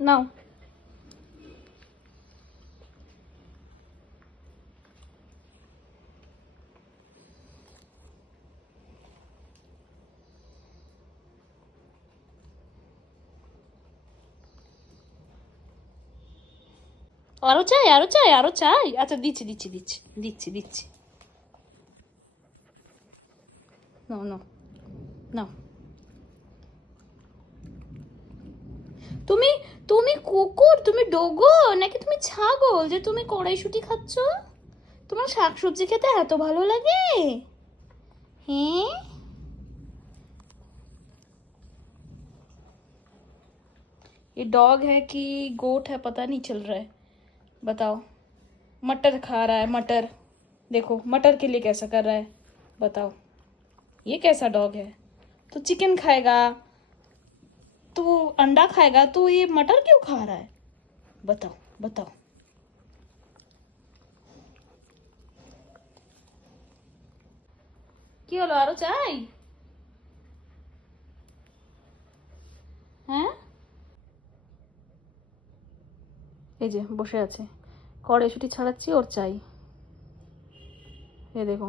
নাও। আরো চাই, আরো চাই, আরো চাই। আচ্ছা দিচ্ছি দিচ্ছি দিচ্ছি দিচ্ছি দিচ্ছি। নাও নাও নাও। তুমি তুমি কুকুর, তুমি ডোগো নাকি তুমি ছাগল যে তুমি কড়াইশুঁটি খাচ্ছ? তোমার শাকসবজি খেতে এত ভালো লাগে? হ্যাঁ। ये डॉग है कि गोट है पता नहीं चल रहा है, बताओ। मटर खा रहा है, मटर। देखो मटर के लिए कैसा कर रहा है, बताओ। ये कैसा डॉग है? तो चिकन खाएगा, तो अंडा खाएगा, तो ये मटर क्यों खा रहा है? बताओ बताओ। কি হলো, আরো চাই? হ্যাঁ, এই যে বসে আছে, কড়াইশুঁটি ছাড়াচ্ছি, ওর চাই। এই দেখো।